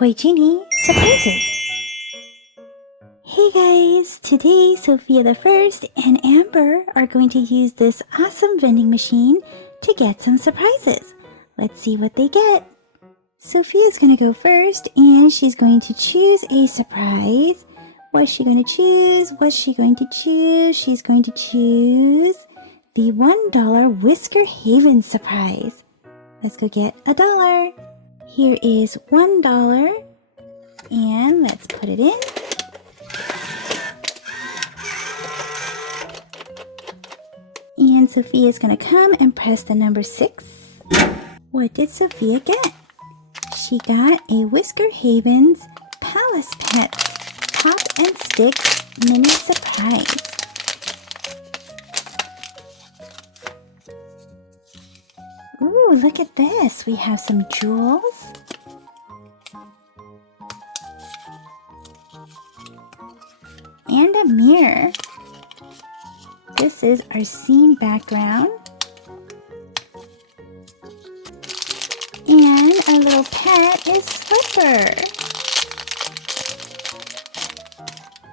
Toy Genie Surprises! Hey guys! Today Sophia the First and Amber are going to use this awesome vending machine to get some surprises. Let's see what they get. Sophia's going to go first and she's going to choose a surprise. What's she going to choose? What's she going to choose? She's going to choose the $1 Whisker Haven surprise. Let's go get $1. Here is $1 and let's put it in. And Sophia's going to come and press the number 6. What did Sophia get? She got a Whisker Haven's Palace Pets Pop and Stick Mini Surprise. Ooh, look at this. We have some jewels. And a mirror. This is our scene background. And our little pet is Slipper.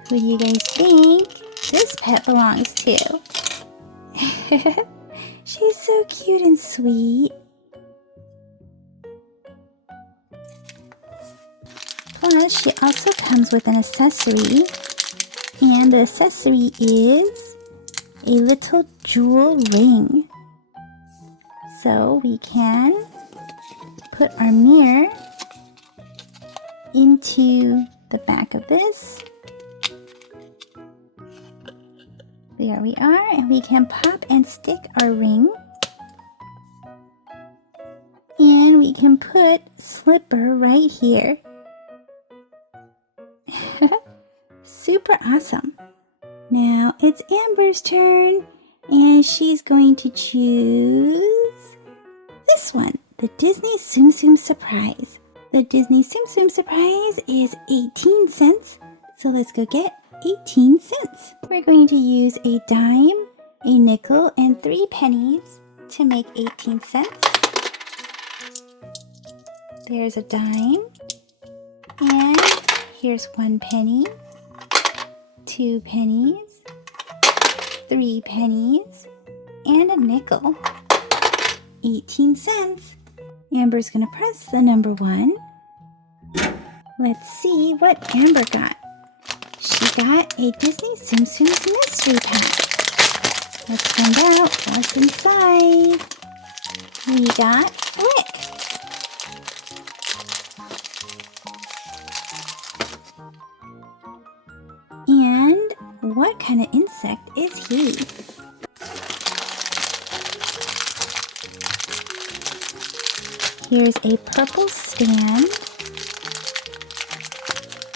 Who do you guys think this pet belongs to? She's so cute and sweet. Plus, she also comes with an accessory. And the accessory is a little jewel ring. So we can put our mirror into the back of this. There we are, and we can pop and stick our ring. And we can put Slipper right here. Super awesome. Now it's Amber's turn, and she's going to choose this one, the Disney Tsum Tsum Surprise. The Disney Tsum Tsum Surprise is 18 cents, so let's go get 18 cents. We're going to use a dime, a nickel, and 3 pennies to make 18 cents. There's a dime, and here's 1 penny, 2 pennies, 3 pennies, and a nickel. 18 cents. Amber's gonna press the number 1. Let's see what Amber got. She got a Disney Tsum Tsum's mystery pack. Let's find out what's inside. We got Flick. And what kind of insect is he? Here's a purple stand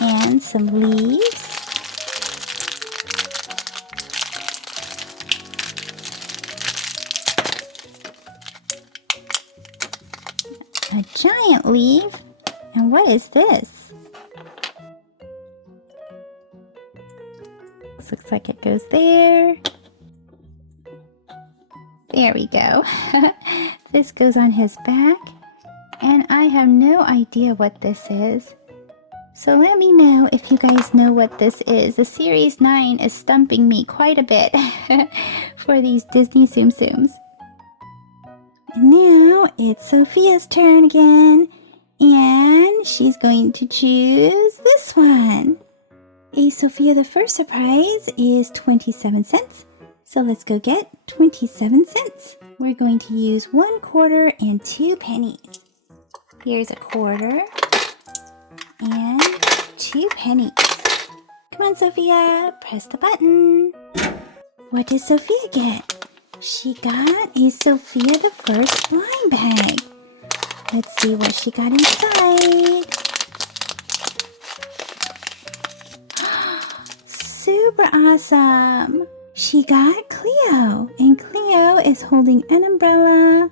and some leaves. A giant leaf. And what is this? This looks like it goes there. There we go. This goes on his back. And I have no idea what this is. So let me know if you guys know what this is. The Series 9 is stumping me quite a bit for these Disney Tsum Tsums. And now it's Sophia's turn again. And she's going to choose this one. A Sophia the First surprise is 27 cents. So let's go get 27 cents. We're going to use 1 quarter and 2 pennies. Here's a quarter and 2 pennies. Come on, Sophia, press the button. What did Sophia get? She got a Sophia the First blind bag. Let's see what she got inside. Super awesome. She got Cleo, and Cleo is holding an umbrella.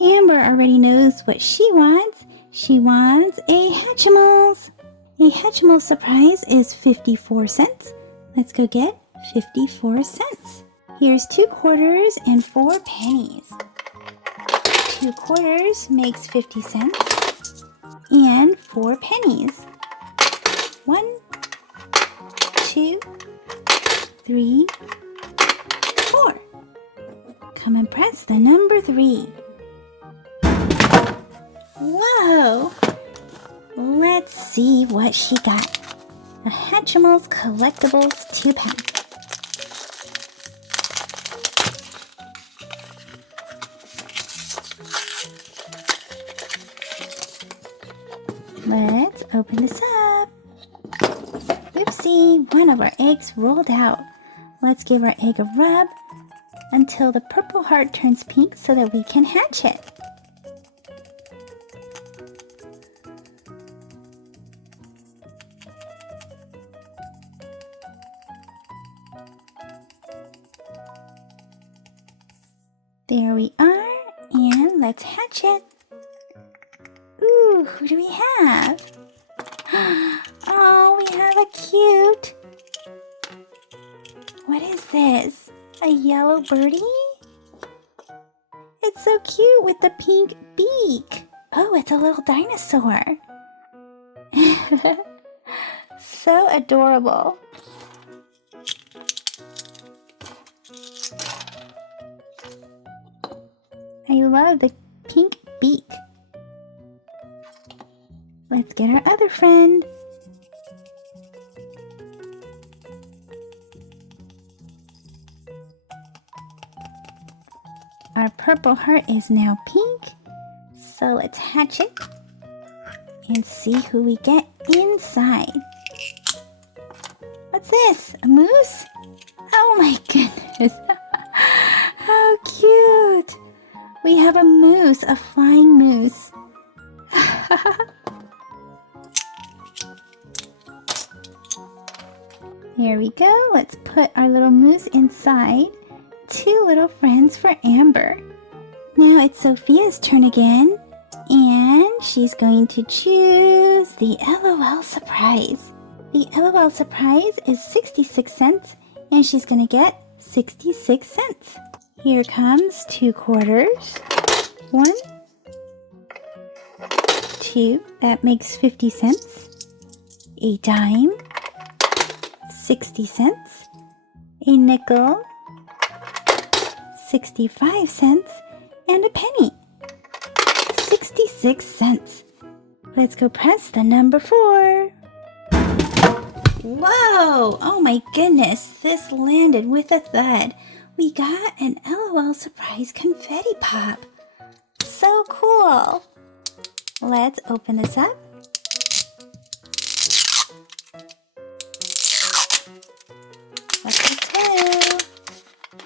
Amber already knows what she wants. She wants a Hatchimals. A Hatchimals surprise is 54 cents. Let's go get 54 cents. Here's 2 quarters and 4 pennies. 2 quarters makes 50 cents. And 4 pennies. 1, 2, 3, 4. Come and press the number 3. Whoa! Let's see what she got. A Hatchimals Collectibles 2-pack. Let's open this up. Oopsie, one of our eggs rolled out. Let's give our egg a rub until the purple heart turns pink so that we can hatch it. There we are, and let's hatch it. Ooh, who do we have? Oh, we have a cute. What is this? A yellow birdie? It's so cute with the pink beak. Oh, it's a little dinosaur. So adorable. I love the pink beak. Let's get our other friend. Our purple heart is now pink, so let's hatch it and see who we get inside. What's this? A moose? Oh my goodness. How cute. We have a moose, a flying moose. Here we go. Let's put our little moose inside. 2 little friends for Amber. Now it's Sophia's turn again, and she's going to choose the LOL Surprise. The LOL Surprise is 66 cents, and she's going to get 66 cents. Here comes 2 quarters. 1, 2, that makes 50 cents. A dime, 60 cents. A nickel, 65 cents, and a penny, 66 cents. Let's go press the number 4. Whoa! Oh my goodness, this landed with a thud. We got an LOL Surprise Confetti Pop. So cool. Let's open this up. What's the clue?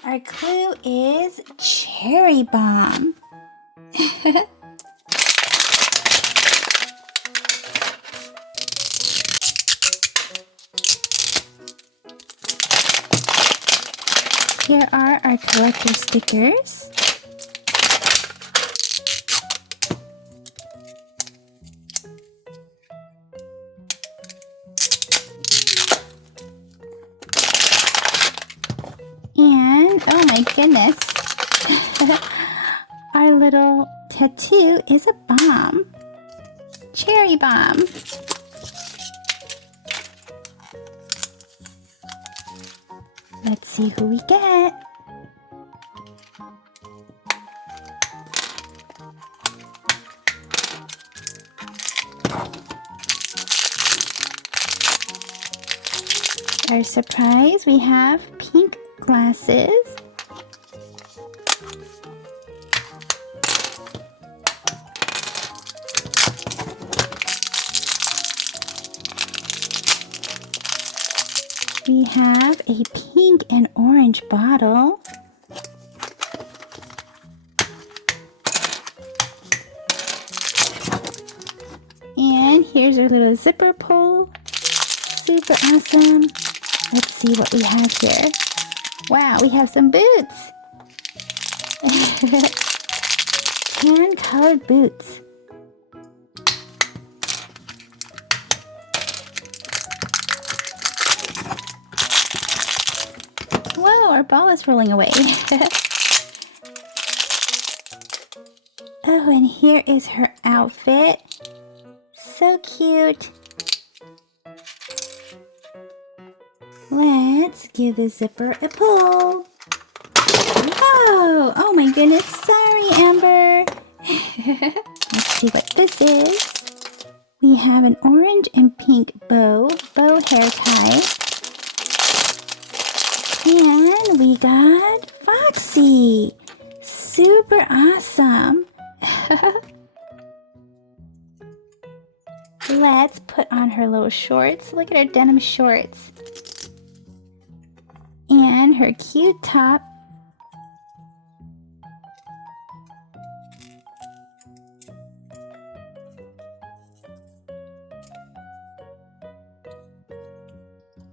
Our clue is cherry bomb. Here are our collector stickers. And, oh my goodness, our little tattoo is a bomb. Cherry bomb. Let's see who we get. Our surprise, we have pink glasses. We have a pink and orange bottle. And here's our little zipper pull. Super awesome. Let's see what we have here. Wow, we have some boots. Tan-colored boots. Whoa, our ball is rolling away. Oh, and here is her outfit. So cute. Let's give the zipper a pull. Oh, oh my goodness. Sorry, Amber. Let's see what this is. We have an orange and pink bow hair tie. And we got Foxy. Super awesome. Let's put on her little shorts. Look at her denim shorts. And her cute top.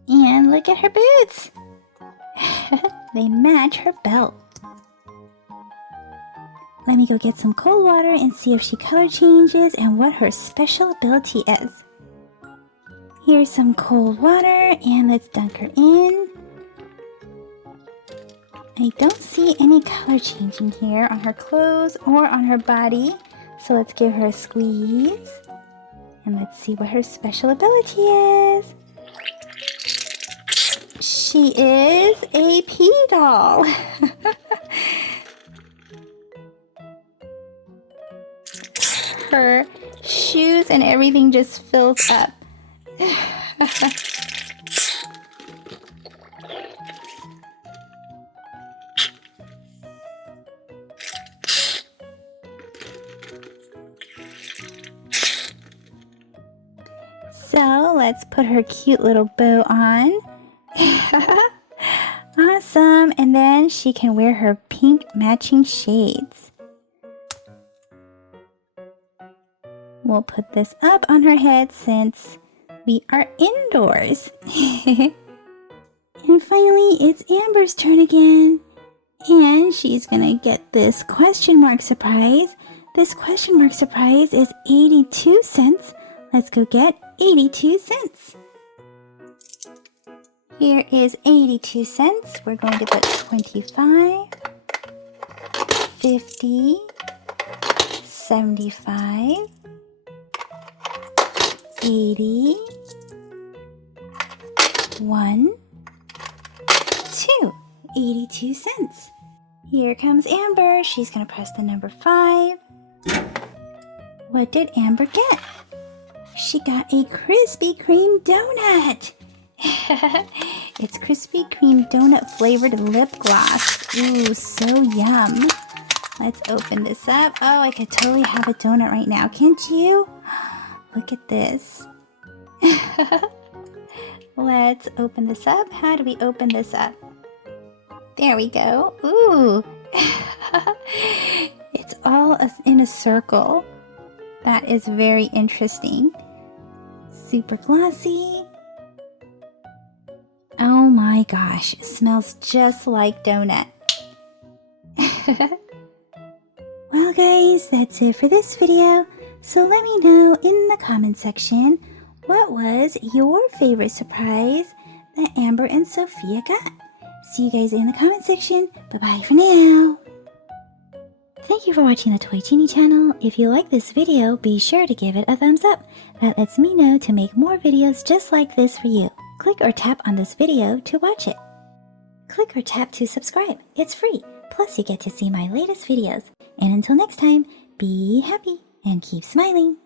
And look at her boots. They match her belt. Let me go get some cold water and see if she color changes and what her special ability is. Here's some cold water and let's dunk her in. I don't see any color changing here on her clothes or on her body. So let's give her a squeeze. And let's see what her special ability is. She is a pea doll. Her shoes and everything just fills up. So let's put her cute little bow on. Awesome. And then she can wear her pink matching shades. We'll put this up on her head since we are indoors. And finally, it's Amber's turn again. And she's gonna get this question mark surprise. This question mark surprise is 82 cents. Let's go get 82 cents. Here is 82 cents. We're going to put 25, 50, 75, 80, 1, 2, 82 cents. Here comes Amber. She's going to press the number 5. What did Amber get? She got a Krispy Kreme donut. It's Krispy Kreme donut flavored lip gloss. Ooh, so yum. Let's open this up. Oh, I could totally have a donut right now, can't you? Look at this. Let's open this up. How do we open this up? There we go. Ooh. It's all in a circle. That is very interesting. Super glossy. Oh my gosh, it smells just like donut. Well guys, that's it for this video. So let me know in the comment section, what was your favorite surprise that Amber and Sophia got? See you guys in the comment section. Bye-bye for now. Thank you for watching the Toy Genie channel. If you like this video, be sure to give it a thumbs up. That lets me know to make more videos just like this for you. Click or tap on this video to watch it. Click or tap to subscribe. It's free. Plus you get to see my latest videos. And until next time, be happy and keep smiling.